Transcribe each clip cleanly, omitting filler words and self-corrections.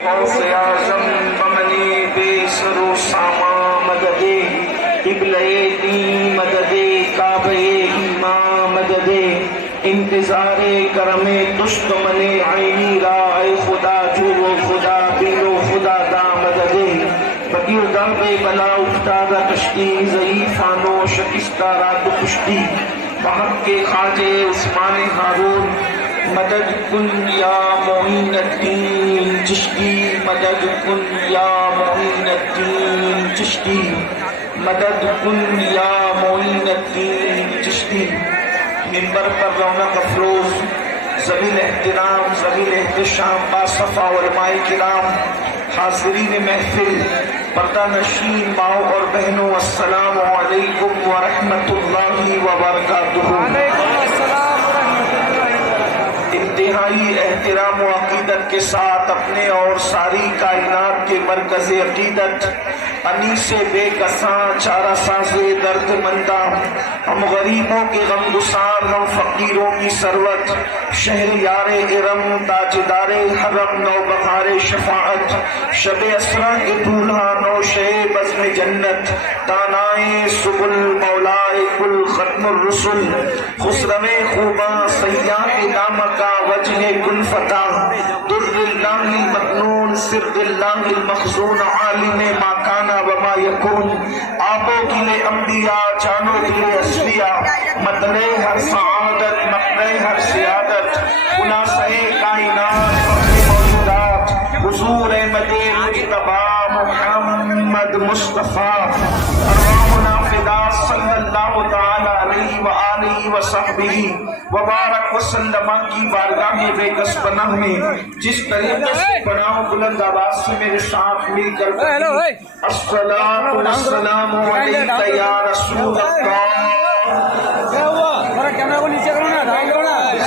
غوث اعظم بمنی بے سر و ساما مدد قبلہ دین مدد کعبہ ایمان مدد انتظار کرم دشت من عینی را اے خدا جو و خدا بین و خدا دا مدد فقیر درب بلا افتادہ کشتی ضعیفانو شکستہ رات کشتی بحق کے خواجہ عثمان ہارون مدد کن یا معین الدین چشتی مدد کن یا معین الدین چشتی مدد کن یا معین الدین چشتی منبر پر رونق افروز ذویل احترام ذویل احتشام باصفا علماء کرام حاضرین محفل پردہ نشین ماؤں اور بہنوں السلام علیکم ورحمۃ اللہ وبرکاتہ۔ انتہائی احترام و عقیدت کے ساتھ اپنے اور ساری کائنات کے مرکز عقیدت انیس بے کساں چارہ ساز درد مندہ ہم غریبوں کے غم گسار ہم فقیروں کی ثروت شہر یار ارم تاجدار حرم نوبہار شفاعت شب اسرا کے دولہا نوشے بزم جنت دانائے سبل مولائے کل ختم الرسل خسرو خوباں سیاح دامکا وجہ کل فتح در اللہ المکنون سر اللہ المخزون عالم ما کانا وما یکون آبوں کے لئے انبیاء جانوں کے لئے اسفیاء مطلع ہر سعادت مطلع ہر سیادت خلاصہ کائنات فخر موجودات حضور احمد مجتبی محمد مصطفیٰ ارواحنا فدا صلی اللہ تعالی علیہ وآلہ وصحبہ وبارک وسلم کی بارگاہ میں بے کس پناہ میں جس طریقے سے پڑھاؤں بلند آواز سے میرے ساتھ مل کر الصلاۃ والسلام علیک یا رسول اللہ۔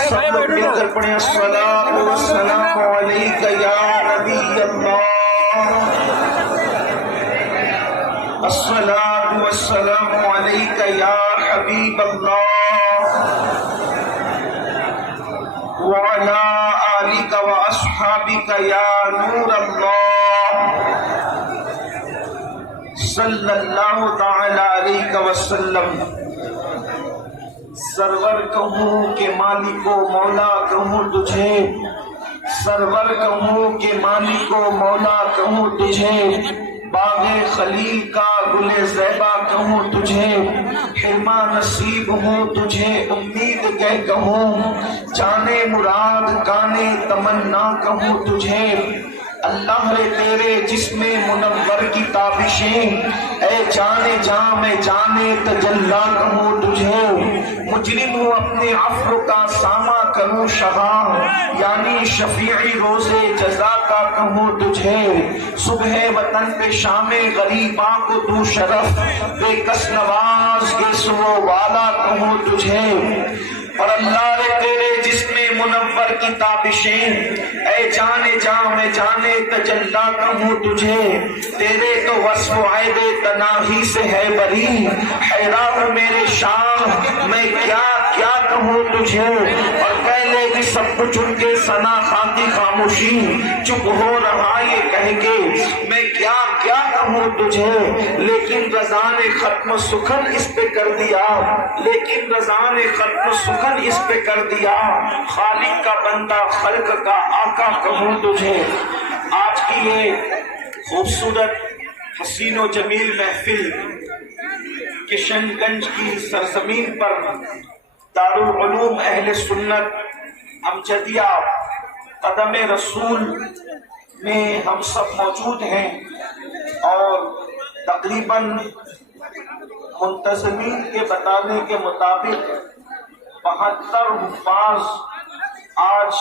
سب لوگ مل کر پڑھیں الصلاۃ والسلام علیک یا نبی اللہ، الصلاۃ والسلام علیک یا حبیب اللہ وعلى آلك وأصحابك يا نور الله صلی اللہ تعالی علیہ وسلم۔ سرور کہوں کہ مالک و مولا کہوں تجھے، سرور کہوں کہ مالک و مولا کہوں تجھے، باغ خلیل کا گل زیبا کہوں تجھے، حرما نصیب ہوں تجھے امید کہ کہوں، جانے مراد کانے تمنا کہوں تجھے، اللہ رے تیرے جسم منور کی تابشیں، اے جانے جاں میں جانے تجلا کہوں تجھے، مجرم ہوں اپنے عفو کا سامہ کروں شفاع، یعنی شفیعی روز جزا کا کہوں تجھے، صبح وطن پہ شام غریباں کو تو شرف، بے کس نواز کے سو والا کہوں تجھے، اور اللہ رے تیرے جسم منور کی تابشیں، اے جانے جاں میں جانے تجلا کہوں تجھے، تیرے تو وصف عیب تناہی سے ہے بری، حیران میرے شاہ میں کیا کیا کہوں تجھے، اور پہلے بھی سب کچھ ان کے ثنا خاکی خاموشی، چپ ہو رہا یہ کہہ کے میں کیا کیا کہوں تجھے، لیکن رضا نے ختم سخن اس پہ کر دیا، لیکن رضا نے ختم سخن اس پہ کر دیا، خالق کا بندہ خلق کا آقا کہوں تجھے۔ آج کی یہ خوبصورت حسین و جمیل محفل کشن گنج کی سرزمین پر دارالعلوم اہل سنت امجدیہ قدم رسول میں ہم سب موجود ہیں، اور تقریباً منتظمین کے بتانے کے مطابق 72 حفاظ آج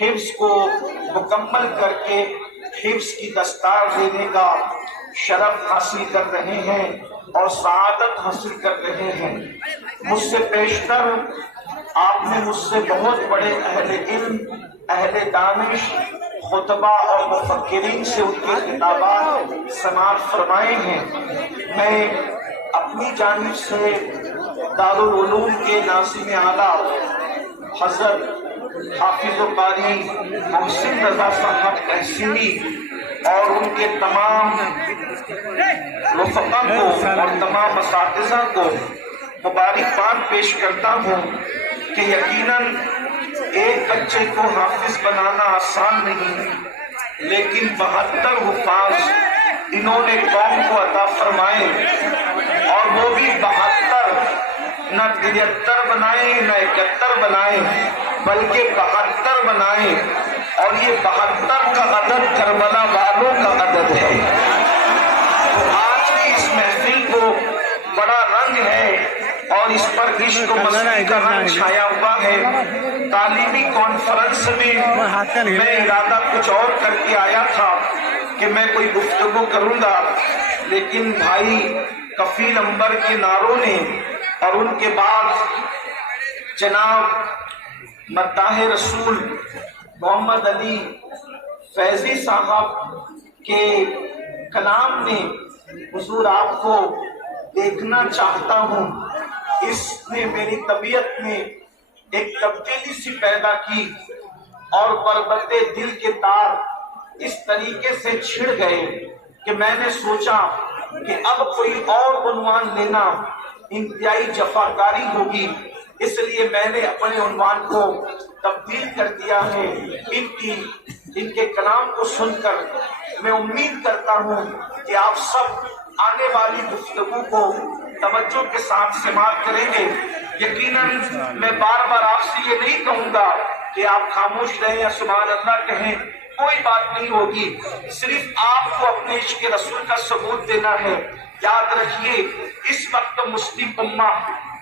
حفظ کو مکمل کر کے حفظ کی دستار دینے کا شرف حاصل کر رہے ہیں اور سعادت حاصل کر رہے ہیں۔ مجھ سے بیشتر آپ نے مجھ سے بہت بڑے اہل علم، اہل دانش، خطبہ اور مفکرین سے ان کے خطابات سماعت فرمائے ہیں۔ میں اپنی جانب سے دارالعلوم کے ناظم اعلیٰ حضرت حافظ و قاری محسن رضا صاحب تحسینی اور ان کے تمام رفقا کو اور تمام اساتذہ کو مبارکباد پیش کرتا ہوں کہ یقیناً ایک بچے کو حافظ بنانا آسان نہیں، لیکن 72 حفاظ انہوں نے قوم کو عطا فرمائے، اور وہ بھی 72، نہ 73 بنائے نہ 71 بنائے، بلکہ 72 بنائے، اور یہ 72 کا عدد کربلا والوں کا عدد ہے۔ تو آج بھی اس محفل کو بڑا رنگ ہے اور اس پر عشق و مستی کا رنگ چھایا ہوا ہے۔ تعلیمی کانفرنس میں میں ارادہ کچھ اور کر کے آیا تھا کہ میں کوئی گفتگو کروں گا، لیکن بھائی کفیل انبر کے نعروں نے اور ان کے بعد جناب مداح رسول محمد علی فیضی صاحب کے کلام نے حضور آپ کو دیکھنا چاہتا ہوں، اس نے میری طبیعت میں ایک تبدیلی سی پیدا کی، اور بربط دل کے تار اس طریقے سے چھڑ گئے کہ میں نے سوچا کہ اب کوئی اور عنوان لینا انتہائی جفاکاری ہوگی، اس لیے میں نے اپنے عنوان کو تبدیل کر دیا ہے۔ ان کے کلام کو سن کر میں امید کرتا ہوں کہ آپ سب آنے والی گفتگو کو توجہ کے ساتھ سماعت کریں گے۔ یقیناً میں بار بار آپ سے یہ نہیں کہوں گا کہ آپ خاموش رہیں یا سبحان اللہ کہیں، کوئی بات نہیں ہوگی، صرف آپ کو اپنے عشق رسول کا ثبوت دینا ہے۔ یاد رکھیے اس وقت مسلم امہ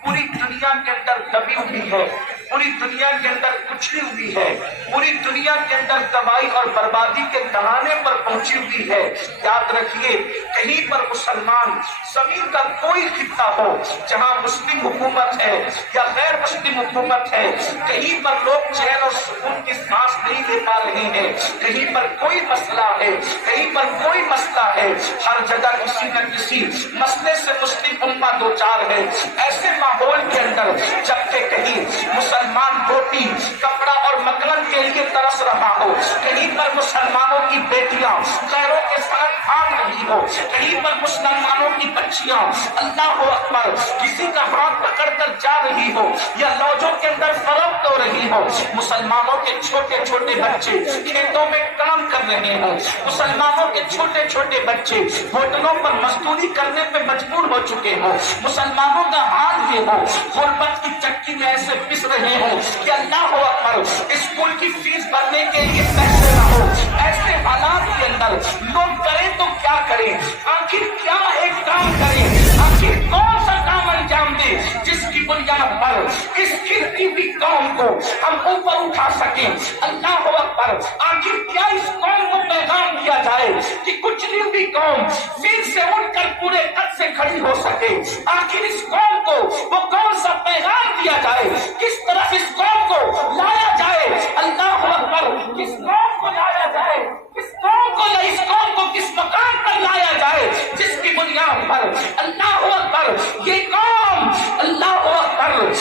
پوری دنیا کے اندر دبی ہوئی ہے، پوری دنیا کے اندر کچلی ہوئی ہے، پوری دنیا کے اندر تباہی اور بربادی کے دہانے پر پہنچی ہوئی ہے۔ یاد رکھیے کہیں پر مسلمان زمین کا کوئی خطہ ہو جہاں مسلم حکومت ہے یا غیر مسلم حکومت ہے، کہیں پر لوگ چین اور سکون کی سانس نہیں لے پا رہے ہیں، کہیں پر کوئی مسئلہ ہے، کہیں پر کوئی مسئلہ ہے، ہر جگہ کسی نہ کسی مسئلے سے مسلم امہ دو چار ہے۔ ایسے ماحول کے اندر جب کہ کہیں مسلمان روٹی کپڑا اور مکرن کے لیے ترس رہا ہو، کہیں پر مسلمانوں کی بیٹیاں غیروں کے ساتھ بھاگ رہی ہو، کہیں پر مسلمانوں کی بچیاں اللہ اکبر کسی کا ہاتھ پکڑ کر جا رہی ہو یا لوجوں کے اندر فروخت ہو رہی ہو، مسلمانوں کے چھوٹے چھوٹے بچے کھیتوں میں کام کر رہے ہوں، مسلمانوں کے چھوٹے چھوٹے بچے ہوٹلوں پر مزدوری کرنے پہ مجبور ہو چکے ہوں، مسلمانوں کا حال یہ ہو غربت کی چکی میں ایسے پس رہے ہوں کہ اللہ اکبر اسکول کی فیس بھرنے کے لیے پیسے نہ ہو، ایسے حالات کے اندر لوگ کریں تو کیا کریں، آخر کیا ایک کام کریں، آخر کون سا کام انجام دے جس کی بنیاد پر اس گرتی ہوئی قوم کو ہم اوپر اٹھا سکیں۔ اللہ اکبر آخر کیا اس قوم کو پیغام دیا جائے کہ کچلی ہوئی قوم پھر سے اٹھ کر پورے قد سے کھڑی ہو سکے، آخر اس قوم کو وہ کون سا پیغام دیا جائے، کس طرح اس قوم کو لایا جائے۔ اللہ اکبر کس قوم کو لایا جائے، کس قوم کو یا اس قوم کو کس مقام پر لایا جائے جس کی بنیاد پر اللہ اکبر یہ قوم اللہ اکبر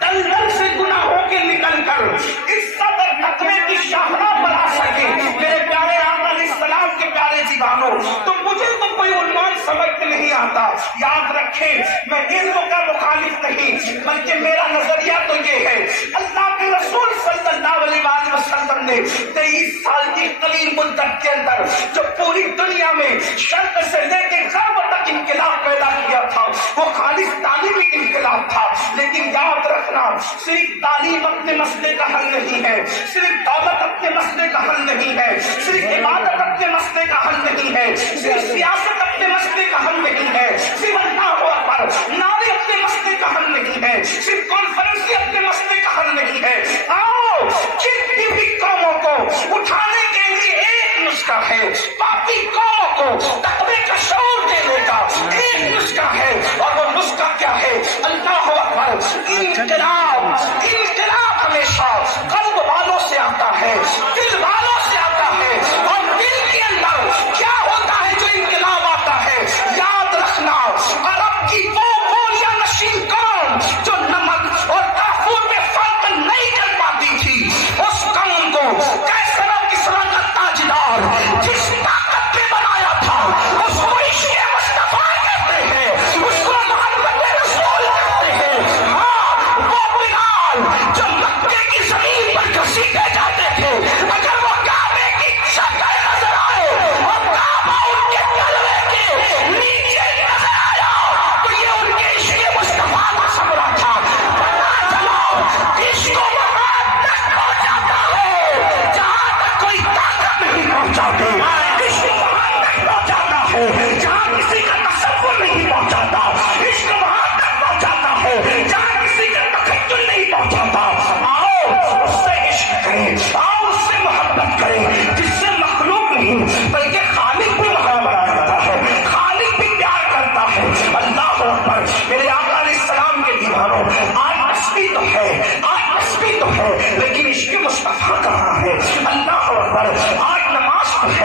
دلدل سے گناہوں کے نکل کر اس صدر تقوی کی شاہراہ پر آ سکے۔ میرے پیارے آقا علیہ السلام کے پیارے دیوانوں، تو مجھے تو کوئی عنوان سمجھ نہیں آتا۔ یاد رکھیں میں علم کا مخالف نہیں، بلکہ میرا نظریہ تو یہ ہے اللہ کے رسول صلی اللہ علیہ وسلم نے 23 سال کی قلیل مدت کے اندر جو پوری دنیا میں شرق سے لے کے غرب تک انقلاب پیدا کیا تھا وہ خالص تعلیمی انقلاب تھا۔ لیکن یاد رکھنا صرف تعلیم اپنے مسئلے کا حل نہیں ہے، صرف دولت اپنے مسئلے کا حل نہیں ہے، صرف عبادت اپنے مسئلے کا حل نہیں ہے، صرف سیاست اپنے مسئلے کا حل نہیں ہے، صرف اللہ اکبر نعرے اپنے مسئلے کا حل نہیں ہے، صرف کانفرنس اپنے مسئلے کا حل نہیں ہے۔ آؤ جتنی بھی قوموں کو اٹھانے کے لیے ایک نسخہ ہے، باقی قوموں کو تقوی کا شعور دینے کا ایک نسخہ ہے، اور وہ نسخہ کیا ہے؟ اللہ اکبر انقلاب۔ انقلاب ہمیشہ قلب والوں سے آتا ہے، دل والوں سے آتا ہے، اور دل کے اندر کیا ہوتا ہے جو انقلاب آتا ہے؟ یاد رکھنا عرب کی وہ بولیاں نشین قوم جو نمک اور کافور میں فرق نہیں کر پاتی تھی،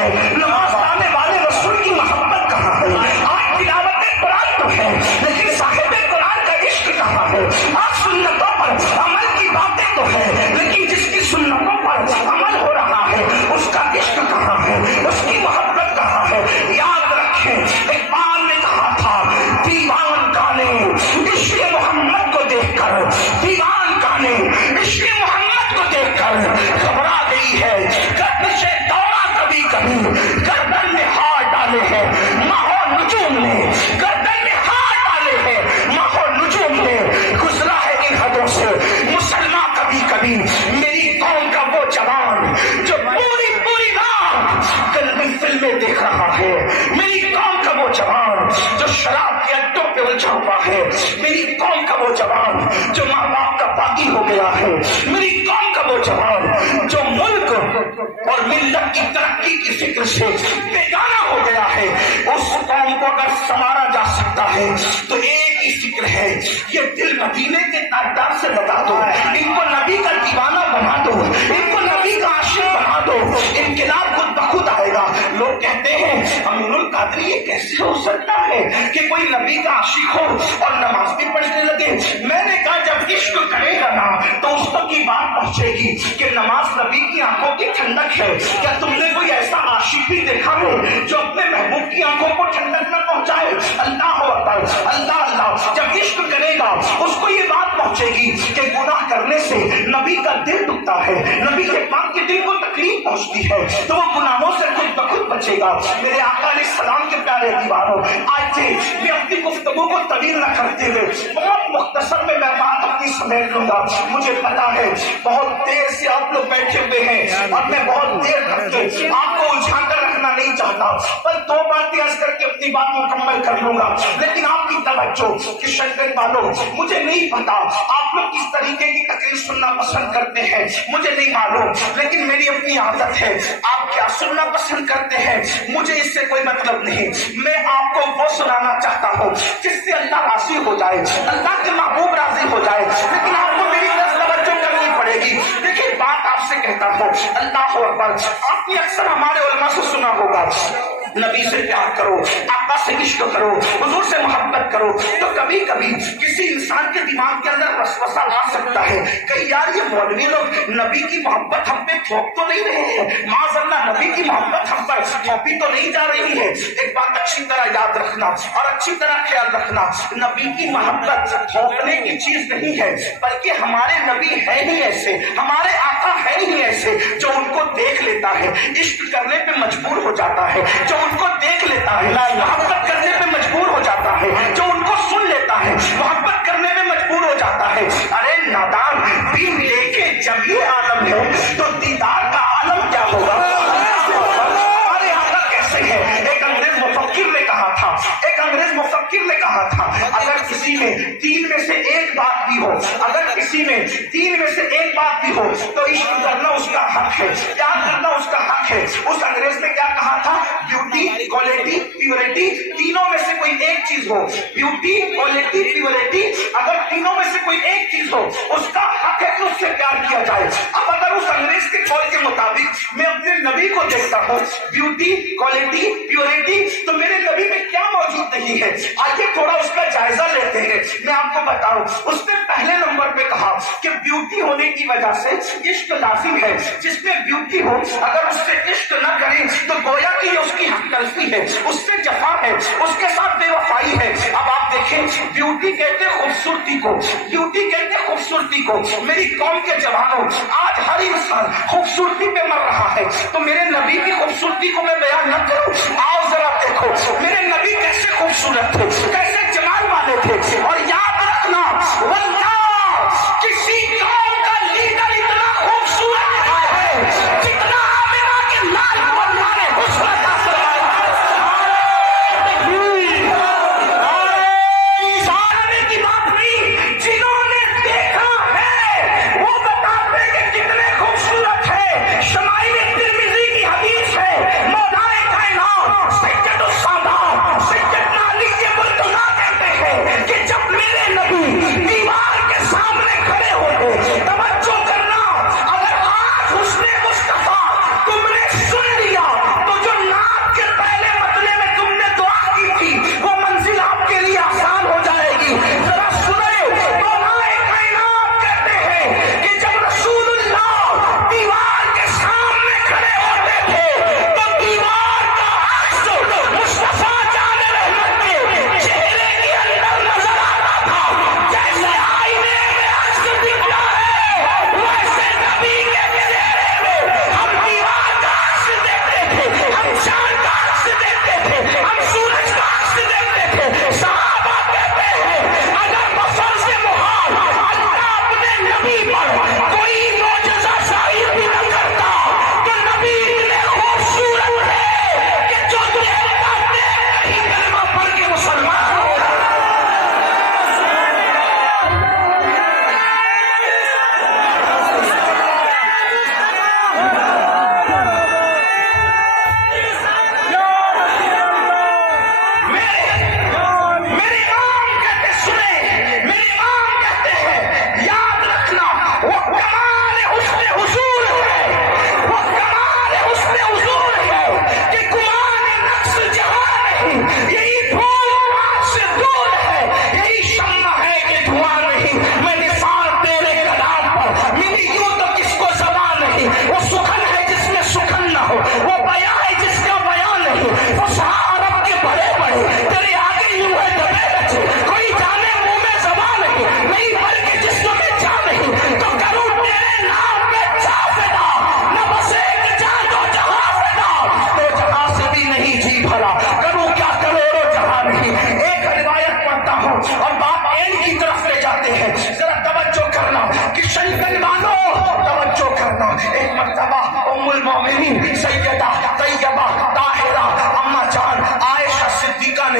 ہے، نماز پڑھنے والے رسول کی محبت کہاں ہے؟ آج تلاوت قرآن تو ہے لیکن صاحب قرآن کا عشق کہاں ہے؟ آج سنتوں پر عمل کی باتیں تو ہے لیکن جس کی سنتوں پر عمل ہو رہا ہے اس کا عشق کہاں ہے؟ اس کی محبت کہاں ہے؟ یاد رکھیں اقبال نے کہا تھا دیوان کانے عشق محمد کو دیکھ کر، دیوان کانے عشق محمد کو دیکھ کر گھبرا گئی ہے گردش دورہ کبھی کبھی، گردن میں ہاتھ ڈالے ہیں ماہ نجوم نے، گردن میں ہاتھ ڈالے ہیں ماہ نجوم نے، گزرا ہے ان حدوں سے مسلمان کبھی کبھی، میری قوم کا وہ جوان جو پوری پوری رات گندی فلمیں دیکھ رہا ہے، میری قوم کا وہ جوان جو شراب کے اڈوں پہ الجھا ہوا ہے، میری قوم کا وہ جوان جو ماں باپ کا باغی ہو گیا ہے، میری قوم کا وہ جوان جو ملک اور ملت کی ترقی کی فکر سے بیگانہ ہو گیا ہے، اس قوم کو اگر سنوارا جا سکتا ہے تو ایک ہی فکر ہے، یہ دل مدینے کے تاجدار سے لگا دو، ان کو نبی کا دیوانہ بنا دو، ان کو نبی کا عاشق بنا دو، انقلاب خود بخود آئے گا۔ لوگ کہتے ہیں امین القادری یہ کیسے ہو سکتا ہے کہ کوئی نبی کا عاشق ہو اور نماز بھی پڑھنے لگے؟ میں نے کہا جب عشق کرے گا نا تو اس تک کی بات پہنچے گی کہ نماز نبی کی آنکھوں کی ٹھنڈک ہے۔ کیا تم نے کوئی ایسا عاشق بھی دیکھا ہے جو اپنے محبوب کی آنکھوں کو ٹھنڈک نہ پہنچائے؟ اللہ اکبر، اللہ اللہ، جب عشق کرے گا اس کو یہ بات پہنچے گی کہ گناہ کرنے سے نبی کا دل دکھتا ہے، نبی کے پاک کے دل کو تکلیف پہنچتی ہے تو وہ گناہوں سے خود بخود بچے گا۔ میرے آقا علیہ السلام کے پیارے دیوانوں، آج سے میں اپنی گفتگو کو طویل نہ کرتے ہوئے بہت مختصر میں بات اپنی سمیٹ لوں گا۔ مجھے پتا ہے بہت دیر سے آپ لوگ بیٹھے ہوئے ہیں اور میں بہت دیر تک کے آپ کو الجھا کر رکھنا نہیں چاہتا، پر دو باتیں عرض کر کے اپنی بات مکمل کر لوں گا، لیکن آپ کی توجہ کہ شنکر والوں مجھے نہیں پتا آپ لوگ کس طریقے کی تقریر سننا پسند کرتے ہیں، مجھے نہیں معلوم، لیکن میری اپنی عادت ہے۔ آپ کیا سننا پسند کرتے ہیں مجھے اس سے کوئی مطلب نہیں، میں آپ کو وہ سنانا چاہتا ہوں جس سے اللہ راضی ہو جائے، اللہ کے محبوب راضی ہو جائے، لیکن آپ کو میری طرف توجہ کرنی پڑے گی۔ دیکھیے بات آپ سے کہتا ہوں، اللہ اکبر، آپ نے اکثر ہمارے علماء سے سنا ہوگا نبی سے پیار کرو، آقا سے عشق کرو، حضور سے محبت کرو، تو کبھی کبھی کسی انسان کے دماغ کے اندر وسوسہ آ سکتا ہے کہ یار یہ مولوی لوگ نبی کی محبت ہم پہ تھوپ تو نہیں رہے ہیں، معاذ اللہ نبی کی محبت ہم پر تھوپی تو نہیں جا رہی ہے۔ ایک بات اچھی طرح یاد رکھنا اور اچھی طرح خیال رکھنا، نبی کی محبت تھوپنے کی چیز نہیں ہے، بلکہ ہمارے نبی ہے ہی ایسے، ہمارے آقا ہے ہی ایسے جو ان کو دیکھ لیتا ہے عشق کرنے پہ مجبور ہو جاتا ہے، جو ان کو دیکھ لیتا ہے محبت کرنے پہ مجبور ہو جاتا ہے، جو ان کو سن لیتا ہے محبت کرنے پہ مجبور ہو جاتا ہے۔ ارے نادان، دین لے کے جب یہ عالم ہے تو دیدار کا عالم کیا ہوگا؟ ارے آقا کیسے ہے؟ ایک انگریز مفکر نے کہا تھا، ایک انگریز مفکر نے کہا تھا اگر کسی میں تین میں سے ایک بات بھی ہو، اگر کسی میں تین میں سے ایک بات بھی ہو تو عشق کرنا اس کا حق ہے، پیار کرنا اس کا حق ہے۔ اس انگریز نے کیا کہا تھا؟ بیوٹی، کوالٹی، پیورٹی، تینوں میں سے کوئی ایک چیز ہو، بیوٹی، کوالٹی، پیورٹی، اگر تینوں میں سے کوئی ایک چیز ہو اس کا حق ہے کہ اس سے پیار کیا جائے۔ اب اگر اس انگریز کے قول کے مطابق میں اپنے نبی کو دیکھتا ہوں، بیوٹی، کوالٹی، پیورٹی، تو میرے نبی میں کیا موجود نہیں ہے؟ آئیے تھوڑا اس کا جائزہ لیتے ہیں۔ میں آپ کو بتاؤں، اس نے پہلے نمبر پہ کہا کہ بیوٹی ہونے کی وجہ سے عشق لازم ہے، جس میں بیوٹی ہو اگر اس سے عشق نہ کرے تو گویا کہ یہ اس کی حق تلفی ہے، اس سے جفا ہے، اس کے ساتھ بے وفائی ہے۔ اب آپ دیکھیں، بیوٹی کہتے خوبصورتی کو، بیوٹی کہتے خوبصورتی کو۔ میری قوم کے جوانوں، آج ہر انسان خوبصورتی پہ مر رہا ہے، تو میرے نبی کی خوبصورتی کو میں بیان نہ کروں؟ آؤ ذرا دیکھو میرے نبی کیسے خوبصورت تھے، کیسے جمال والے تھے۔ اور یاد رکھنا واللہ کسی قوم کا لیڈر اتنا خوبصورت ہے جتنا آمنہ کے لال کو اللہ نے حسن عطا فرمایا۔ سارے کی بات نہیں، جنہوں نے دیکھا ہے وہ بتاتے کہ کتنے خوبصورت ہے۔ شمائل ترمذی کی حدیث ہے، مولا کائنات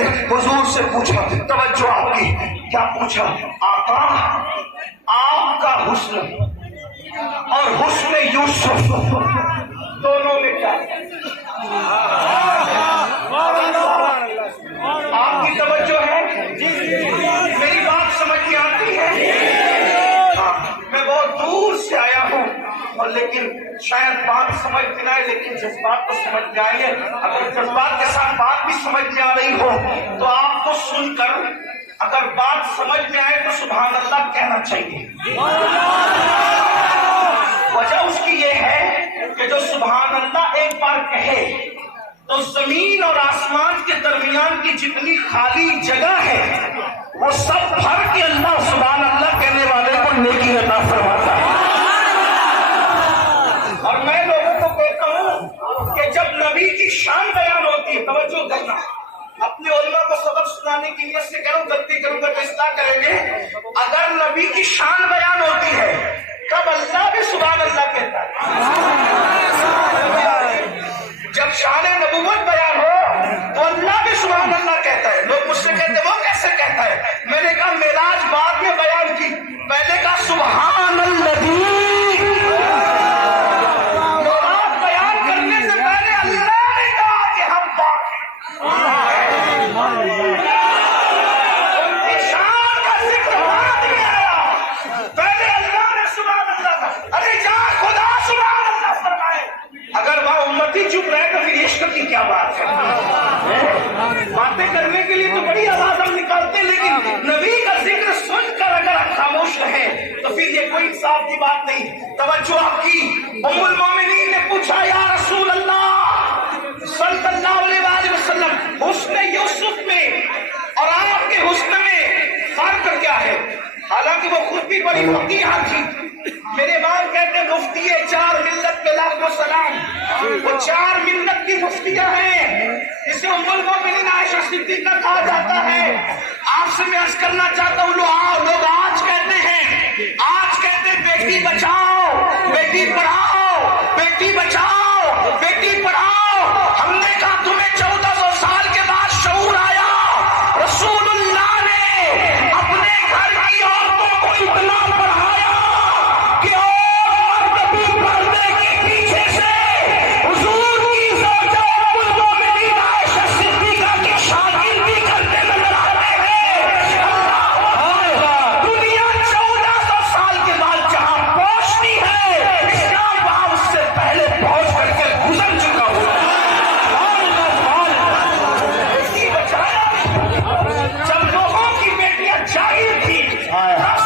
نے حضور سے پوچھا، توجہ آپ کی، کیا پوچھا؟ آقا آپ کا حسن اور حسن یوسف دونوں میں کیا؟ آپ کی توجہ ہے؟ میری بات سمجھ میں آتی ہے؟ میں بہت دور سے آیا ہوں اور لیکن شاید بات سمجھ میں نہ آئے، لیکن جذبات کو سمجھ جائیں گے۔ اگر جذبات کے ساتھ بات بھی سمجھ میں آ رہی ہو تو آپ کو سن کر اگر بات سمجھ میں آئے تو سبحان اللہ کہنا چاہیے۔ وجہ اس کی یہ ہے کہ جو سبحان اللہ ایک بار کہے تو زمین اور آسمان کے درمیان کی جتنی خالی جگہ ہے وہ سب بھر کے اللہ سبحان اللہ کہنے والے کو نیکی عطا فرماتا ہے۔ اور میں لوگوں کو کہتا ہوں کہ جب نبی کی شان بیان ہوتی ہے، توجہ کرنا، اپنے علماء کو سبق سنانے کی نیت سے کہوں، غلطی کروں گا تو اصلاح کریں گے۔ اگر نبی کی شان بیان ہوتی ہے تب اللہ بھی سبحان اللہ کہتا ہے۔ جب شان نبوت بیان ہو تو اللہ بھی سبحان اللہ کہتا ہے۔ لوگ مجھ سے کہتے ہیں وہ کیسے کہتا ہے؟ میں نے کہا معراج بعد میں بیان کی، پہلے کہا سبحان اللہ۔ معراج بیان کرنے سے پہلے اللہ نے کہا کہ ہم پاک ہیں۔ ان کی شان کا ذکر بعد میں آیا، پہلے اللہ نے سبحان اللہ کہا۔ ارے جہاں خدا سبحان اللہ فرمائے، اگر وہاں امتی چپ رہے تو پھر عشق کی کیا بات ہے؟ باتیں کرنے کے لیے تو بڑی آواز ہم نکالتے، لیکن نبی کا ذکر سن کر اگر ہم خاموش رہے تو پھر یہ کوئی انصاف کی بات نہیں۔ توجہ آپ کی، ام المومنین نے پوچھا یا رسول اللہ صلی اللہ علیہ وآلہ وسلم، حسن یوسف میں اور آپ کے حسن میں فرق کیا ہے؟ حالانکہ وہ خود بھی بڑی فقیہہ تھی۔ میرے بعد کہتے ہیں مفتی چار ملت پہ لاکھ سلام، وہ چار ملت کی مفتیاں ہیں، جسے ام المومنین عائشہ صدیقہ کہا جاتا ہے۔ آپ سے میں عرض کرنا چاہتا ہوں، لوگ آج کہتے ہیں بیٹی بچاؤ بیٹی پڑھاؤ، بیٹی بچاؤ بیٹی پڑھاؤ۔ ہم نے کہا تمہیں 1400 سال کے بعد شعور آیا؟ رسول اللہ نے اپنے گھر کی عورتوں کو اتنا پڑھایا کہ اور مرد بھی پردے کے پیچھے سے حضور کی زوجہ ام المومنین عائشہ صدیقہ کی شاگردی کرتے نظر آتے ہیں۔ دنیا 1400 سال کے بعد جہاں پہنچتی ہے، اسلام وہاں اس سے پہلے پہنچ کر کے گزر چکا ہوا ہے۔ بیٹی بچایا، جب لوگوں کی بیٹیاں جاہل تھی،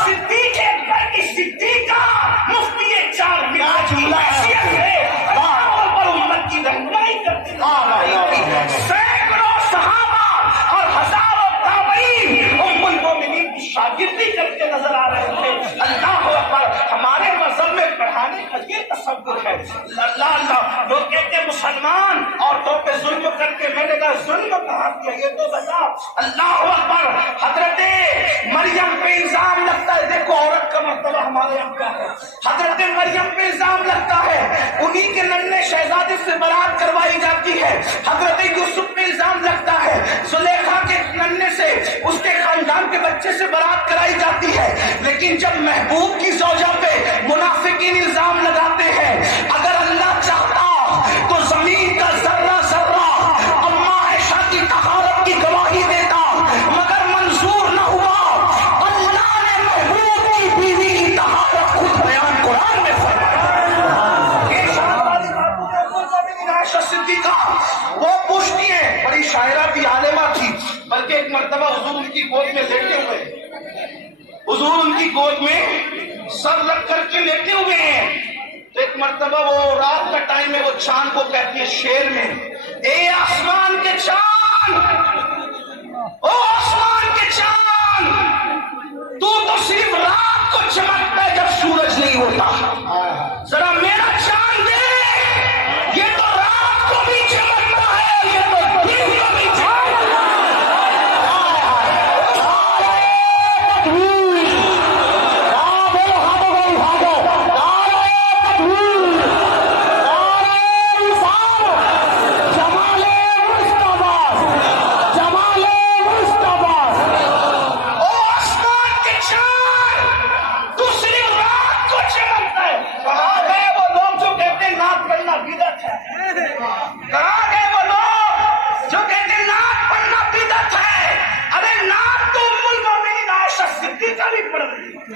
صدیق اکبر کی صدیقہ مفتی چار ملت کی حیثیت ہے، اور پر امت کی رہنمائی کرتی ہے۔ سینکڑوں صحابہ اور ہزاروں تابعین ام المومنین کی شاگردی کرتے نظر آ رہے تھے۔ اللہ اکبر، ہمارے مذہب میں پڑھانے کا یہ تصور ہے۔ اللہ لوگ کہتے ہیں مسلمان عورتوں پہ ظلم کرتے، میں نے کہا ظلم کہاں کیا یہ تو بتا۔ اللہ اکبر، حضرت مریم پہ الزام لگتا ہے، دیکھو عورت کا مرتبہ ہمارے یہاں کیا ہے۔ حضرت مریم پہ الزام لگتا ہے، انہی کے ننھے شہزادے سے برات کروائی جاتی ہے۔ حضرت یوسف پہ الزام لگتا ہے، زلیخا کے ننھے سے اس کے خاندان کے بچے سے برات کرائی جاتی ہے۔ لیکن جب محبوب کی زوجہ پہ منافقین الزام لگاتے ہیں، اگر اللہ چاہتا تو زمین کا ذرہ ذرہ اماں عائشہ کی طہارت کی گواہی دیتا، مگر منظور نہ ہوا۔ اللہ نے محبوب کی بیوی کی طہارت خود بیان قرآن میں فرمایا۔ یہ شان والی عائشہ صدیقہ وہ پوچھتی ہے، بڑی شاعرہ تھی، عالمہ تھی، بلکہ ایک مرتبہ حضور ان کی گود میں لیٹے ہوئے، حضور ان کی گود میں سر رکھ کر کے لیٹے ہوئے ہیں۔ تو ایک مرتبہ وہ رات کا ٹائم ہے، وہ چاند کو کہتی ہے شعر میں، اے آسمان کے چاند، او آسمان کے چاند، تو صرف رات کو چمکتا ہے جب سورج نہیں ہوتا، ذرا میرا چاند دے، یہ تو رات کو بھی چمکتا ہے، یہ تو دن کو بھی چمکتا ہے۔ جب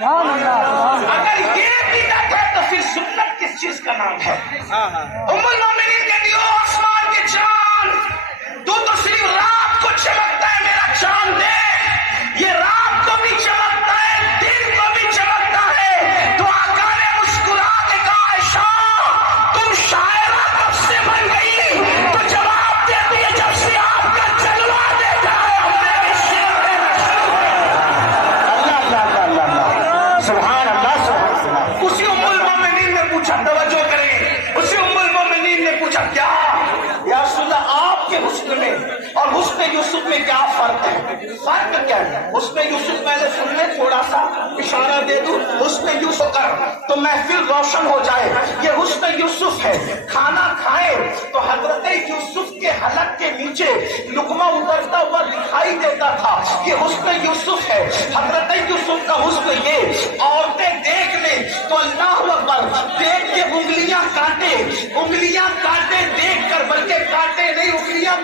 اگر یہ بدعت ہے تو پھر سنت کس چیز کا نام ہے؟ ام المومنین کہتی ہو آسمان کے چاند تو صرف رات کو چمکتا ہے، میرا چاند دے، یہ رات کو بھی چمکتا ہے، دن کو بھی چمکتا ہے۔ تو آقا نے مسکرا کے کہا عائشہ تم شاعرہ کب سے بن گئی؟ تو جواب دیتی ہے جب سے آپ کا جلوہ دیکھا ہے ہم نے بھی شعر سبحان اللہ سبحان اللہ۔ اسی ام المومنین نے پوچھا، توجہ کریں، اسی ام المومنین نے پوچھا کیا یا رسول اللہ آپ کے حسن میں اور حسن یوسف میں کیا فرق ہے؟ فرق کیا ہے؟ حسن یوسف پہلے سن لیں، تھوڑا سا اشارہ دے دوں، حسن یوسف کر تو محفل روشن ہو جائے۔ یہ حسن یوسف ہے، کھانا کھائے تو حضرت یوسف کے حلق کے نیچے لقمہ اترتا ہوا دکھائی دیتا تھا، یہ حسن یوسف ہے۔ حضرت یوسف کا حسن یہ عورتیں دیکھ لیں تو اللہ اکبر دیکھ کے انگلیاں کاٹے دیکھ کر، بلکہ کاٹے نہیں، انگلیاں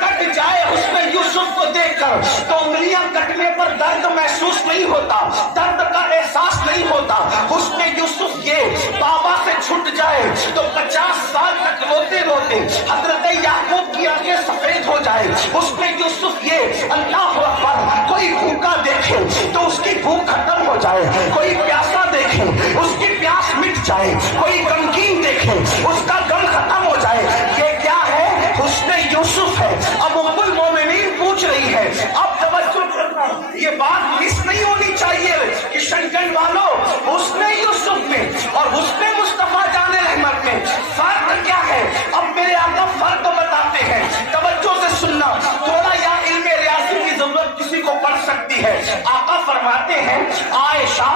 کٹ جائے حسن یوسف کو دیکھ کر، تو انگلیاں کٹنے پر درد محسوس نہیں ہوتا، درد کا احساس نہیں ہوتا۔ حسن یوسف یہ بابا سے چھٹ جائے تو 50 سال تک روتے روتے حضرت یعقوب کی آنکھیں سفید ہو جائے۔ حسن یوسف یہ اللہ اکبر کوئی بھوکا دیکھے تو اس کی بھوک ختم ہو جائے، کوئی پیاسا دیکھے اس کی پیاس مٹ جائے، کوئی غمگین دیکھے اس کا غم ختم ہو جائے۔ یہ کیا ہے؟ حسن یوسف ہے۔ اب ام المومنین پوچھ رہی ہے، اب توجہ کرنا، یہ بات مس نہیں ہونی چاہیے کشن گنج والوں، حسن یوسف میں اور حسن مصطفیٰ جان رحمت میں فرق کیا ہے؟ اب میرے آقا فرق بتاتے ہیں، توجہ سے سننا، تھوڑا یا علم ریاضی کی ضرورت کسی کو پڑ سکتی ہے۔ آقا فرماتے ہیں عائشہ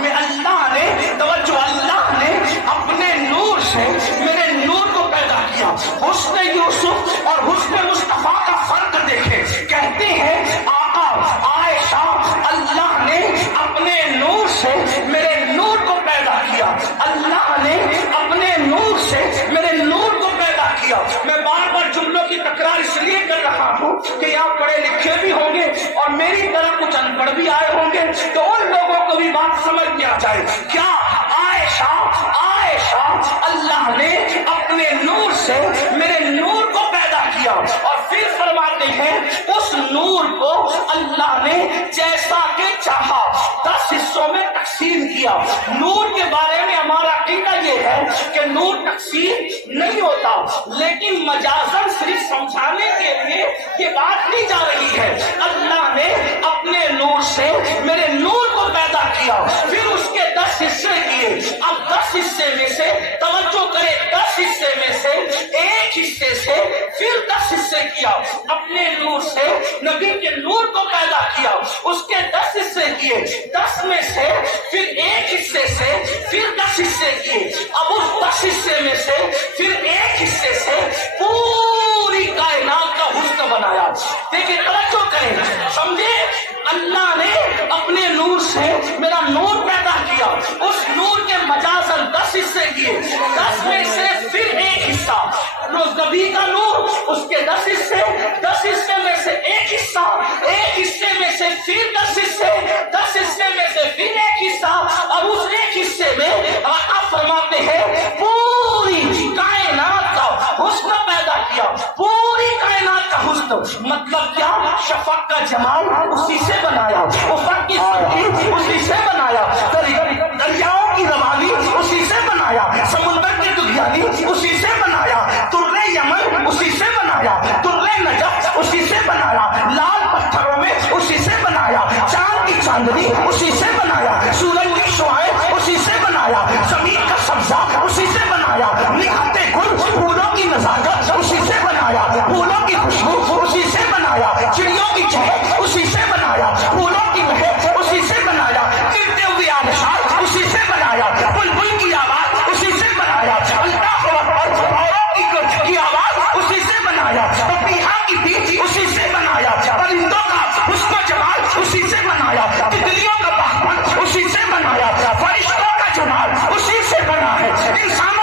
میں اللہ نے، توجہ، اللہ نے اپنے نور سے میرے نور کو پیدا کیا۔ حسن یوسف اور حسن مصطفیٰ کا فرق دیکھیں، کہتے ہیں آقا عائشہ اللہ نے اپنے نور سے میرے نور کو پیدا کیا، اللہ نے اپنے نور سے میرے نور کو پیدا کیا۔ میں بار بار جملوں کی تکرار اس لیے کر رہا ہوں کہ یہاں پڑھے لکھے بھی ہوں گے اور میری طرح کچھ ان پڑھ بھی آئے ہوں گے، تو ان لوگوں کو بھی بات سمجھ میں آ جائے۔ کیا عائشہ اللہ نے اپنے نور سے میرے نور کو پیدا کیا، اور پھر فرماتے ہیں اس نور کو اللہ نے جیسا کہ چاہا 10 حصوں میں تقسیم کیا۔ نور کے بارے میں ہمارا عقیدہ یہ ہے کہ نور تقسیم نہیں ہوتا، لیکن مجازاً صرف سمجھانے کے لیے یہ بات نہیں جا رہی ہے۔ اللہ نے اپنے نور سے میرے نور کو پیدا کیا، پھر اس کے 10 حصے کیے۔ اب 10 حصے میں سے، توجہ کرے، 10 حصے میں سے ایک حصے سے پھر 10 حصے کیا، اپنے نور سے نبی کے نور کو پیدا کیا، اس کے 10 حصے کیے، 10 میں سے پھر ایک حصے سے پھر 10 حصے کیے۔ اب اس 10 حصے میں سے پھر ایک حصے سے پوری کائنات کا حسن بنایا۔ دیکھیں، توجہ کریں، سمجھے، اللہ نے اپنے نور سے میرا نور پیدا کیا، اس نور کے مجازاً 10 حصے کیے، 10 میں سے پھر ایک حصہ نبی کا نور، اس کے 10 حصے، 10 حصے میں سے ایک حصہ، ایک حصے میں سے پھر 10 حصے، 10 حصے میں سے پھر ایک حصہ، اور اس ایک حصے میں آقا فرماتے ہیں پوری کائنات کا حسن پیدا کیا، پوری کائنات کا حسن۔ مطلب کیا؟ شفق کا جمال اسی سے بنایا، افق کی سرخی اسی سے بنایا، دریاؤں کی روانی اسی سے بنایا، سمندر کی دریانی اسی سے بنایا، ترے یمن اسی سے بنایا، ترے نجف اسی سے بنایا، لال پتھروں میں اسی سے بنایا، چاند کی چاندنی اسی سے بنایا، سورج کی شعاعیں اسی سے بنایا، زمین کا سبزہ اسی سے بنایا، نکھرتے گل پھولوں کی نزاکت اسی سے بنایا، پھولوں کی خوشبو اسی سے بنایا، چڑیوں کی چہک اسی سے بنایا، پھولوں کی مہک اسی سے بنایا، گرتے ہوئے آبشار اسی سے بنایا، بلبل کی آواز اسی سے بنایا، اللہ اکبر، پاؤں کی آواز اسی سے بنایا، پپیہا کی بیج اسی سے بنایا، پرندوں کا حسن و جمال اسی سے بنایا، تتلیوں کا باغبان اسی سے بنایا، فرشتوں کا جمال اسی سے بنا ہے، انسان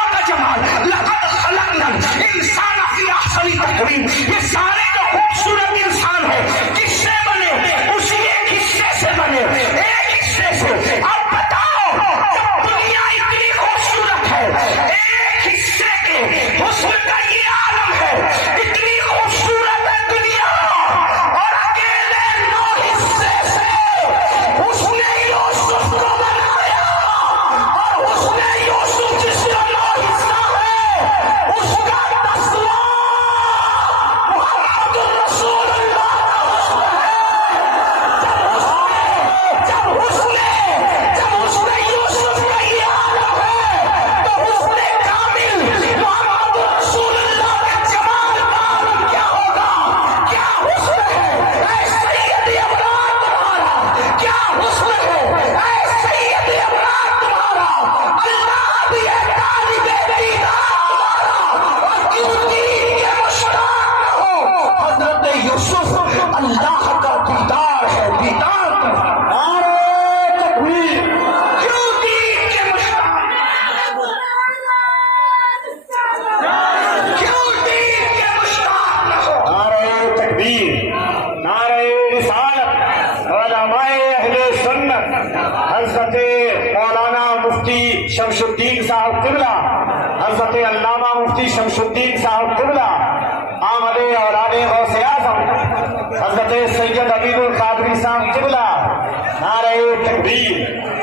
شمس الدین صاحب قبلہ، حضرت علامہ مفتی شمس الدین صاحب قبلہ، آمد اولاد غوث اعظم حضرت سید عبید القادری صاحب قبلہ، نعرہ تکبیر۔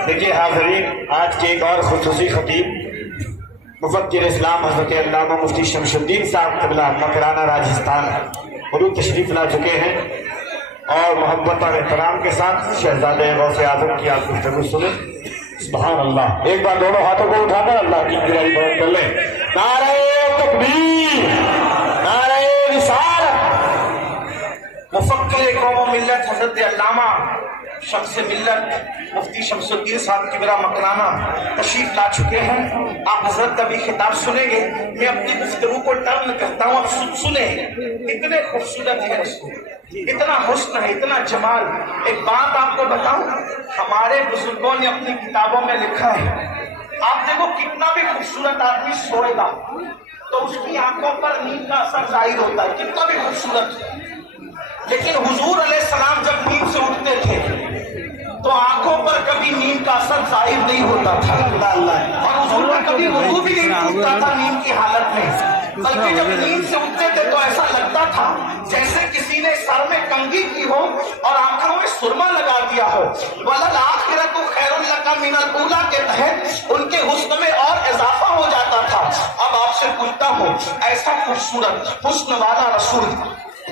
دیکھیے حاضرین، آج کے ایک اور خصوصی خطیب مفکر اسلام حضرت علامہ مفتی شمس الدین صاحب قبلہ مکرانہ راجستھان حضور تشریف لا چکے ہیں، اور محبت اور احترام کے ساتھ شہزادہ غوث اعظم کی آپ گفتگو سنیں۔ سبحان اللہ، ایک بار دونوں ہاتھوں کو اٹھا کر اللہ کی گرائی بہت کر لیں۔ نعرہ تکبیر، نعرہ رسالت۔ مفکر قوم و ملت حضرت علامہ شخص ملت مفتی شمس الدین صاحب قبلہ مکرانہ تشریف لا چکے ہیں۔ آپ حضرت کا بھی خطاب سنیں گے، میں اپنی گفتگو کو ٹرن کرتا ہوں، آپ سنیں۔ اتنے خوبصورت ہے رسول، اتنا حسن ہے، اتنا جمال۔ ایک بات آپ کو بتاؤں، ہمارے بزرگوں نے اپنی کتابوں میں لکھا ہے، آپ دیکھو کتنا بھی خوبصورت آدمی سوئے گا تو اس کی آنکھوں پر نیند کا اثر ظاہر ہوتا ہے، کتنا بھی خوبصورت ہے، لیکن حضور علیہ السلام جب نیند سے اٹھتے تھے تو آنکھوں پر کبھی نیند کا اثر ظاہر نہیں ہوتا تھا، اور حضور کا کبھی وضو بھی نہیں ٹوٹتا تھا نیند کی حالت میں، بلکہ جب نیند سے اٹھتے تھے تو ایسا لگتا تھا جیسے کسی نے سر میں کنگھی کی ہو اور آنکھوں میں سرما لگا دیا ہو۔ وَلَلْآخِرَةُ خَيْرٌ لَكَ مِنَ الْأُولَىٰ کے تحت ان کے حسن میں اور اضافہ ہو جاتا تھا۔ اب آپ سے پوچھتا ہوں، ایسا خوبصورت حسن والا رسول،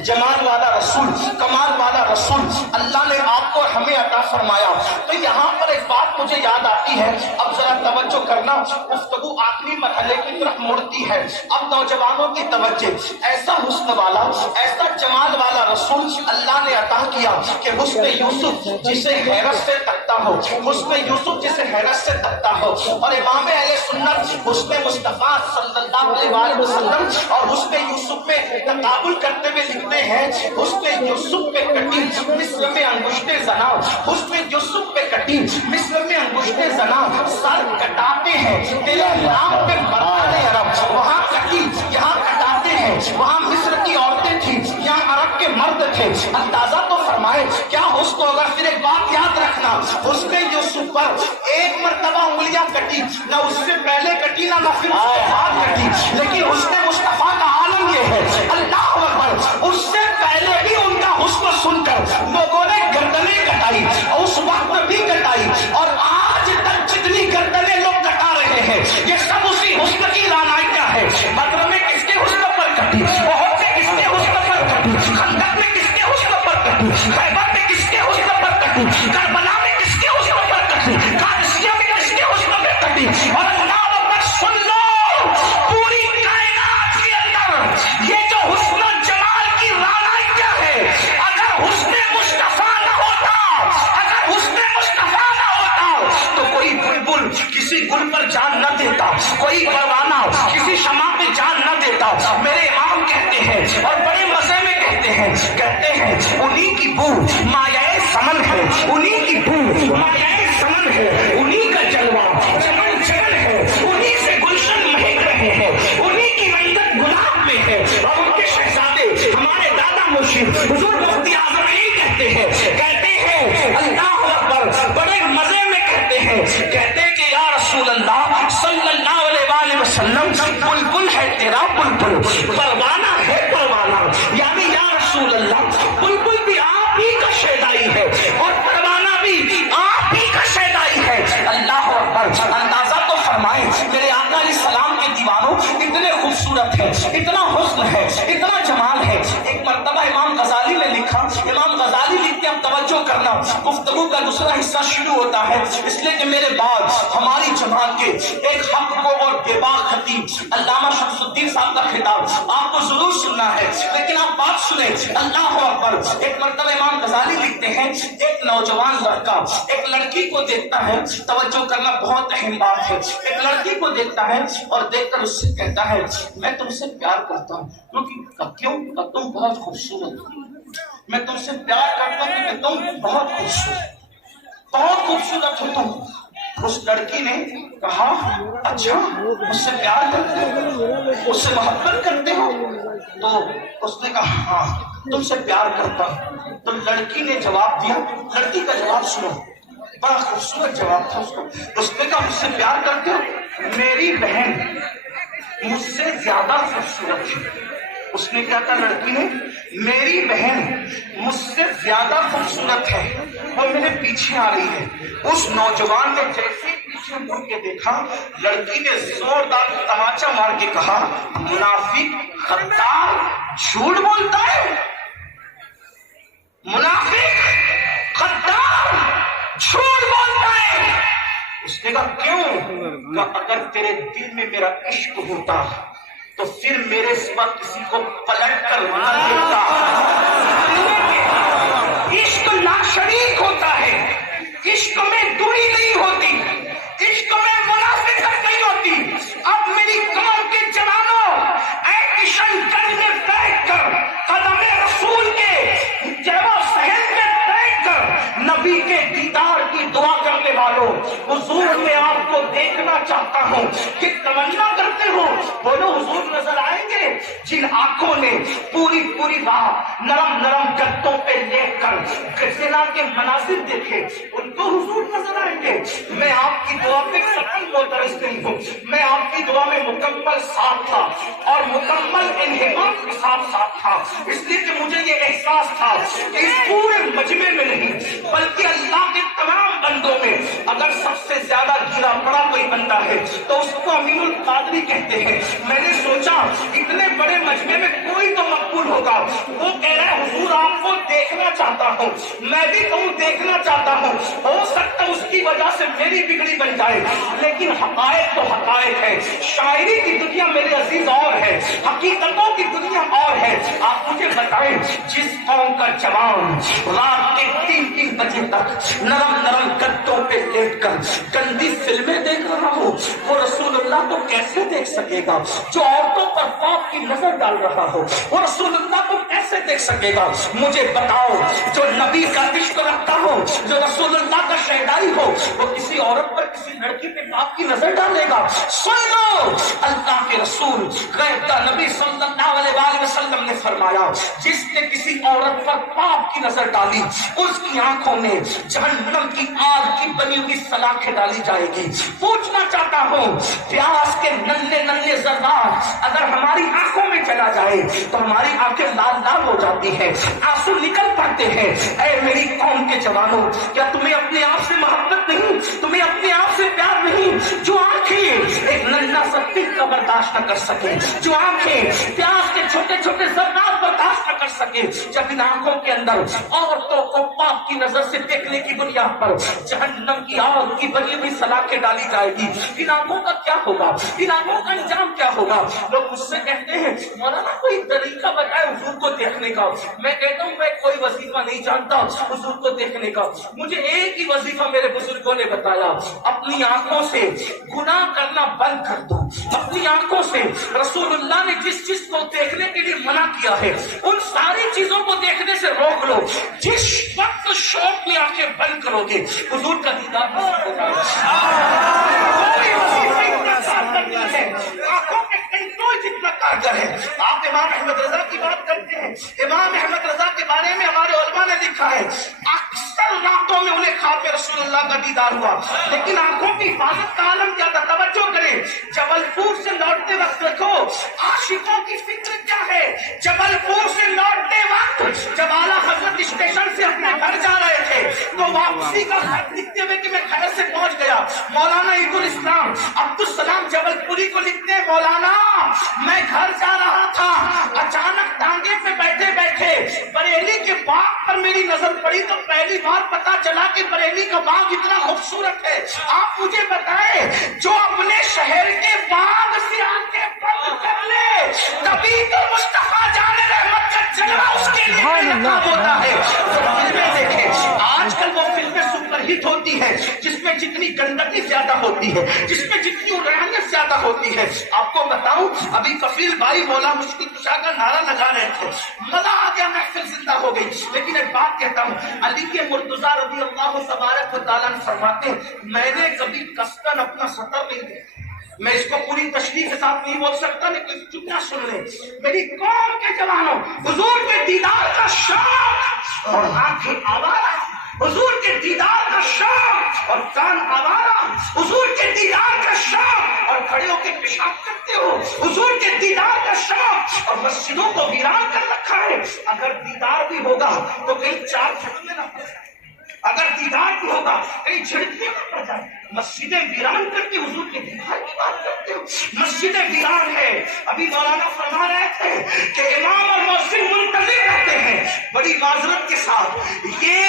جمال والا رسول، کمال والا رسول اللہ نے آپ کو ہمیں عطا فرمایا، تو یہاں پر ایک بات مجھے یاد آتی ہے، اب ذرا توجہ کرنا، گفتگو آخری مرحلے کی طرف مڑتی ہے، اب نوجوانوں کی توجہ۔ ایسا حسن والا، ایسا جمال والا رسول اللہ نے عطا کیا کہ حسن یوسف جسے حیرت سے تکتا ہو، حسن یوسف جسے حیرت سے تکتا ہو، اور امام اہل سنت حسن مصطفیٰ صلی اللہ علیہ وسلم اور حسن یوسف میں تقابل کرتے ہوئے لکھتے ہیں، حسن یوسف پہ کٹی مثل میں انگشت زنا، حسن یوسف پہ کٹی مثل میں انگشت زنا، سر کٹاتے ہیں تیرے نام پہ مردان عرب، وہاں کٹی یہاں کٹاتے ہیں، وہاں مصر کی عورتیں تھیں یہاں عرب کے مرد تھے۔ اندازہ تو فرمائے کیا حسن ہوگا۔ پھر ایک بات یاد رکھنا، حسن یوسف پر ایک مرتبہ انگلیاں کٹی، نہ اس سے پہلے کٹی نہ پھر اس کے بعد کٹی، لیکن حسن مصطفیٰ کا عالم یہ ہے، اللہ اکبر، اس سے پہلے بھی ان کا حسن سن کر لوگوں نے گردنیں کٹائی، اس وقت بھی کٹائی، اور آج تک جتنی گردنیں لوگ کٹا رہے ہیں یہ سب اسی حسن کی رعنائیاں ہے۔ بدر میں کس کے حسن پر کٹی، احد میں کس کے حسن پر کٹی، خندق میں کس کے حسن پر کٹی، خیبر میں کس کے حسن پر کٹی، کربلا میں کس کے حسن پر کٹی، قادسیہ میں کس کے حسن پر کٹی، اور اللہ اکبر سن لو، پوری کائنات کے اندر یہ جو حسن جمال کی رعنائیاں ہے، اگر حسن مصطفیٰ نہ ہوتا، اگر حسن مصطفیٰ نہ ہوتا تو کوئی بلبل کسی گل پر جان نہ دیتا، کوئی پروانہ کسی شمع پہ جان نہ دیتا۔ میرے امام کہتے ہیں اور بڑے مزے میں کہتے ہیں انہی کی بو مایہ سمن ہے، انہی کی بو مایہ سمن ہے، انہی کا جلوہ چمن چمن ہے، انہی سے گلشن مہک رہے ہیں، انہی کی منت گلاب میں ہے، اور ان کے شہزادے ہمارے دادا مرشد حضور مفتی اعظم یہی کہتے ہیں اللہ اکبر، بڑے مزے میں کہتے ہیں کہ یا رسول اللہ صلی اللہ علیہ وسلم، بلبل ہے تیرا بلبل، پروانہ ہے پروانہ، یعنی یا رسول اللہ بلبل بھی آپ ہی کا شیدائی ہے اور پروانہ بھی آپ ہی کا شیدائی ہے۔ اللہ اکبر، اندازہ تو فرمائے میرے آقا علیہ السلام کے دیوانوں، اتنے خوبصورت ہے، اتنا حسن ہے، اتنا جمال ہے۔ ایک مرتبہ امام غزالی نے لکھا، امام غزالی لکھتے ہیں، اب توجہ کرنا، گفتگو کا دوسرا حصہ شروع ہوتا ہے، اس لیے کہ میرے بعد ہماری جماعت کے ایک حق کو اور بے باک خطیب علامہ شمس الدین صاحب کا خطاب آپ کو ضرور سننا ہے، لیکن آپ بات سنیں۔ اللہ اکبر، ایک مرتبہ امام غزالی لکھتے ہیں، ایک نوجوان لڑکا ایک لڑکی کو دیکھتا ہے، توجہ کرنا بہت اہم بات ہے، ایک لڑکی کو دیکھتا ہے اور دیکھ کر اس سے کہتا ہے میں تم سے پیار کرتا ہوں، کیوں کہ تم بہت خوبصورت ہو، میں تم سے پیار کرتا ہوں کیونکہ تم بہت خوبصورت ہو تم۔ اس لڑکی نے کہا اچھا مجھ سے پیار کرتے ہو، مجھ سے محبت کرتے ہو؟ تو اس نے کہا ہاں تم سے پیار کرتا ہوں۔ تو لڑکی نے جواب دیا، لڑکی کا جواب سنو، بڑا خوبصورت جواب تھا اس کا. اس نے کہا مجھ سے پیار کرتے ہو؟ میری بہن مجھ سے زیادہ خوبصورت ہے. اس نے کیا کہا لڑکی نے؟ میری بہن مجھ سے زیادہ خوبصورت ہے اور میرے پیچھے آ رہی ہے. اس نوجوان نے جیسے پیچھے مڑ کے دیکھا, لڑکی نے زوردار تماچا مار کے کہا, منافق, غدار, جھوٹ بولتا ہے, منافق, غدار, جھوٹ بولتا ہے. اس نے کہا کیوں؟ کہ اگر تیرے دل میں میرا عشق ہوتا تو پھر میرے سوا کسی کو پلٹ کر نہ دیکھتا. عشق ناشریک ہوتا ہے, عشق میں دوری نہیں ہوتی, عشق میں منافقت نہیں ہوتی. اب میری قوم کے جوانوں, اے کشن گنج میں بیٹھ کر قدم رسول کے جیو صحن میں بیٹھ کر نبی کے دیدار کی دعا کرنے والوں, حضور میں آپ کو دیکھنا چاہتا ہوں کہ تمنا کرتے ہو بولو حضور نظر آئیں گے. جن آنکھوں نے پوری پوری رات نرم نرم گدوں پہ لیٹ کر زنا کے مناظر دیکھے ان کو حضور نظر آئیں گے. میں آپ کی دعا پہ سکون معترض نہیں ہوں, میں آپ کی دعا میں مکمل ساتھ تھا اور مکمل انہمام کے ساتھ تھا, اس لیے کہ مجھے یہ احساس تھا کہ اس پورے مجمع میں نہیں بلکہ اللہ کے تمام بندوں میں اگر سب سے زیادہ گرا پڑا کوئی بندہ ہے تو اس کو امین القادری کہتے ہیں. میں نے سوچا اتنے بڑے مجمع میں کوئی تو مقبول ہوگا. وہ کہہ رہا ہے حضور آپ کو دیکھنا چاہتا ہوں, میں بھی کہوں دیکھنا چاہتا ہوں, ہو سکتا اس کی وجہ سے میری بگڑی بن جائے, لیکن حقائق تو حقائق ہے. شاعری کی دنیا میرے عزیز اور ہے, حقیقتوں کی دنیا اور ہے. آپ مجھے بتائیں جس قوم کا جوان رات کے 3 بجے تک نرم نرم گدوں پہ لیٹ کر گندی فلمیں دیکھ رہا ہو وہ رسول اللہ کو کیسے دیکھ سکے گا؟ جو عورتوں پر پاپ کی نظر ڈال رہا ہو وہ رسول اللہ کو کیسے دیکھ سکے گا؟ مجھے بتاؤ جو نبی کا عشق رکھتا ہو, جو رسول اللہ کا شہدائی ہو, وہ کسی عورت پر کسی لڑکی پہ پاپ کی نظر ڈالے گا؟ سن لو, اللہ کے رسول غیب نبی صلی اللہ علیہ وسلم نے فرمایا جس نے کسی عورت پر پاپ کی نظر ڈالی اس کی آنکھوں میں جہنم کی آگ کی بنی ہوئی سلاخیں ڈالی جائے گی. پوچھنا چاہتا ہوں پیاس کے ننھے ننھے ذرات اگر ہماری آنکھوں میں چلا جائے تو ہماری آنکھیں لال لال ہو جاتی ہیں, آنسو نکل پڑتے ہیں. اے میری قوم کے جوانوں, کیا تمہیں اپنے آپ سے محبت نہیں, تمہیں اپنے آپ سے پیار نہیں؟ جو آنکھیں ایک ننھا سا تل کا برداشت نہ کر سکے, جو آنکھیں پیاس کے چھوٹے چھوٹے ذرات برداشت نہ کر سکے, جب ان آنکھوں کے اندر عورتوں کو پاپ کی نظر سے دیکھنے کی بنیاد پر جہنم کی آگ کی بنی ہوئی سلاخیں ڈالی جائے گی, ان آنکھوں کا کیا ہوگا؟ ان آنکھوں کا انجام کیا ہوگا؟ لوگ مجھ سے کہتے ہیں مولانا کوئی طریقہ بتائے حضور کو دیکھنے کا. میں کہتا ہوں میں کوئی وظیفہ نہیں جانتا حضور کو دیکھنے کا. مجھے ایک ہی وظیفہ میرے بزرگوں نے بتایا, اپنی آنکھوں سے گناہ کرنا بند کر دو. اپنی آنکھوں سے رسول اللہ نے جس چیز کو دیکھنے کے لیے منع کیا ہے ان ساری چیزوں کو دیکھنے سے روک لو. جس وقت شوق میں آنکھیں بند کرو گے حضور کا دیدار نصیب ہوگا. آنکھوں کے کنٹرول جتنا کارگر ہے. آپ امام احمد رضا کی بات کرتے ہیں, امام احمد رضا کے بارے میں ہمارے علماء نے لکھا ہے اکثر راتوں میں انہیں خواب میں رسول اللہ کا دیدار ہوا, لیکن آنکھوں کی حفاظت کا عالم کیا تھا؟ توجہ کریں, جبل پور سے لوٹتے وقت دیکھو عاشقوں کی فکر کیا ہے. جبل پور سے لوٹتے وقت جب اعلیٰ حضرت اسٹیشن سے اپنے گھر جا رہے تھے تو واپسی کا خط لکھتے ہوئے کہ میں گھر سے پہنچ گیا. مولانا عید الاسلام عبدالسلام جبل پوری کو لکھتے ہیں مولانا میں گھر جا رہا تھا, اچانک ٹانگے پہ بیٹھے بیٹھے بریلی کے باغ پر میری نظر پڑی تو پہلی بار پتا چلا کہ بریلی کا باغ اتنا خوبصورت ہے. آپ مجھے بتائیں جو اپنے شہر کے باغ سے آنکھیں بند کر لے کبھی تو مصطفیٰ جان رحمت کا جلوہ اس کے لیے بے نقاب ہوتا ہے. فلمیں دیکھیں, آج کل وہ فلمیں سپر ہٹ ہوتی ہے جس میں جتنی گندگی زیادہ ہوتی ہے, جس میں جتنی اڑانیت زیادہ ہوتی ہے. آپ کو بتاؤں ابھی کفیل بھائی مولا مشکل کشا کا نعرہ لگا رہے تھے, مزہ آ گیا, محفل زندہ ہو گئی. لیکن ایک بات کہتا ہوں, علی کے مرتضیٰ رضی اللہ تبارک و تعالیٰ فرماتے ہیں میں نے کبھی کسکن اپنا سطر نہیں دیکھا. میں اس کو پوری تشریح کے ساتھ نہیں بول سکتا لیکن چپنا سن لیں. میری قوم کے جوانوں, حضور کے دیدار کا شوق اور آنکھیں آوارہ حضور کے دیدار کا شوق اور کان آوارہ، حضور کے دیدار کا شوق اور کھڑے ہو کے پیشاب کرتے ہو، حضور کے دیدار کا شوق اور مسجدوں کو ویران کر رکھا ہے۔ اگر دیدار بھی ہوگا تو کہیں چار پھٹنے نہ پڑ جائے، اگر دیدار بھی ہوگا کہیں جھڑکنے نہ پڑ جائے۔ مسجدیں ویران کرتے حضور کے دیدار کی بات کرتے ہو، مسجدیں ویران ہے۔ ابھی مولانا فرما رہے تھے کہ امام اور مؤذن منتظر رہتے ہیں، بڑی معذرت کے ساتھ یہ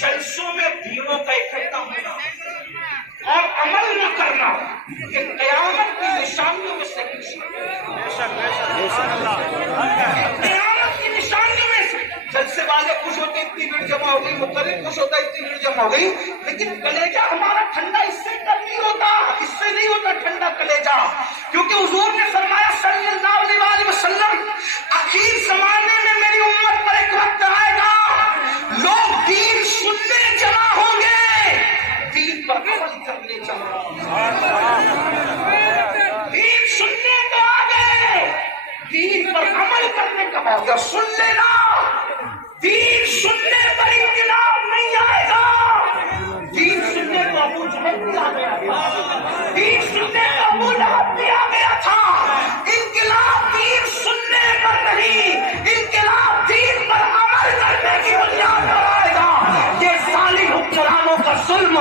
جلسوں میں بھیڑوں کا اکٹھا ہونا اور عمل نہ کرنا یہ قیامت کی نشانیوں میں سے قیامت کی نشانیوں میں سے۔ جلسے والے خوش ہوتے اتنی بھیڑ جمع ہو گئی، مقرر خوش ہوتا اتنی بھیڑ جمع ہو گئی، لیکن کلیجہ ہمارا ٹھنڈا اس سے کم نہیں ہوتا، اس سے نہیں ہوتا ٹھنڈا کلیجہ، کیونکہ حضور نے فرمایا صلی اللہ علیہ وسلم اخیر زمانے میں میری امت پر ایک وقت آئے گا لوگ دین سننے جمع ہوں گے، دین پر عمل کرنے جمع ہوں گے۔ دین سننے پہ آ گئے، دین پر عمل کرنے کا موقع۔ سن لینا، دین سننے پر انقلاب نہیں آئے گا، دین سننے کو ابو جہل بھی آ گیا تھا، دین سننے کو ابو لہب بھی آ گیا تھا۔ انقلاب دین سننے پر نہیں، انقلاب دین پر عمل کرنے کی بنیاد پر آئے گا۔ یہ ظالم حکمرانوں کا ظلم،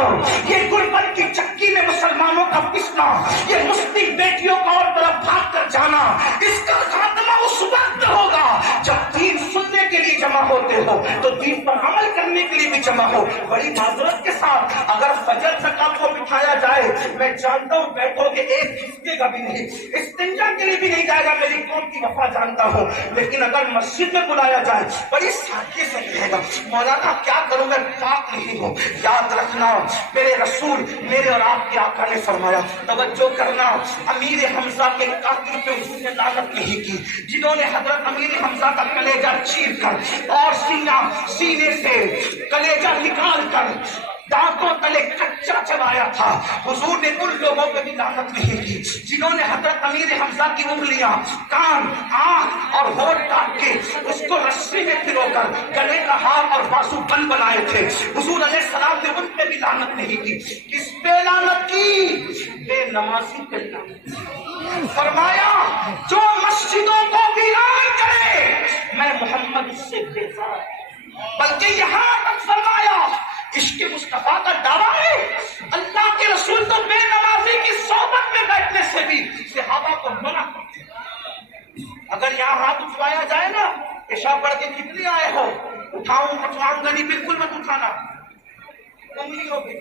یہ غربت کی چکی میں مسلمانوں کا پسنا، یہ مسلم بیٹیوں کا اور طرف بھاگ کر جانا، اس کا خاتمہ اس وقت ہوگا جب دین سننے کے لیے جمع ہوتے ہو تو دین پر عمل کرنے کے لیے بھی جمع ہو۔ بڑی معذرت کے ساتھ اگر فجر تک آپ کو بٹھایا جائے، میں جانتا ہوں بیٹھو گے ایک ہفتے کا بھی نہیں، استنجا کے لیے بھی نہیں جائے گا، میری قوم کی وفا جانتا ہوں، لیکن اگر مسجد میں بلایا جائے بڑی سادگی سے کہے گا مولانا کیا کروں میں پاک نہیں ہوں۔ یاد رکھنا میرے رسول، میرے اور آپ کے آقا نے فرمایا، توجہ کرنا، امیر حمزہ کے قاتل پہ حضور نے لعنت نہیں کی، جنہوں نے حضرت امیر حمزہ کا کلیجہ چیر کر اور سینے سے کلیجہ نکال کر دانتوں تلے کچا چلایا تھا، حضور نے ان لوگوں پہ بھی لعنت نہیں کی جنہوں نے حضرت امیر حمزہ کی انگلیاں، کان، آنکھ اور ہونٹ کاٹ کے اس کو رسی میں پھرو کر گلے کا ہار اور بازو بند بنائے تھے، حضور علیہ السلام نے ان پہ بھی لعنت نہیں کی۔ کس پہ لعنت کی؟ بے نمازی پہ لعنت کی۔ فرمایا جو مسجدوں کو ویران کرے میں محمد اس سے بیزار، بلکہ یہاں تک فرمایا عشق مصطفیٰ کا دعویٰ ہے، اللہ کے رسول تو بے نمازی کی صحبت میں بیٹھنے سے بھی صحابہ کو منع کرتے ہیں۔ اگر یہاں ہاتھ اٹھوایا جائے نا، پیشاب پڑھ کے کتنے آئے ہو، اٹھاؤں گا نہیں، بالکل مت اٹھانا، انگلیوں پہ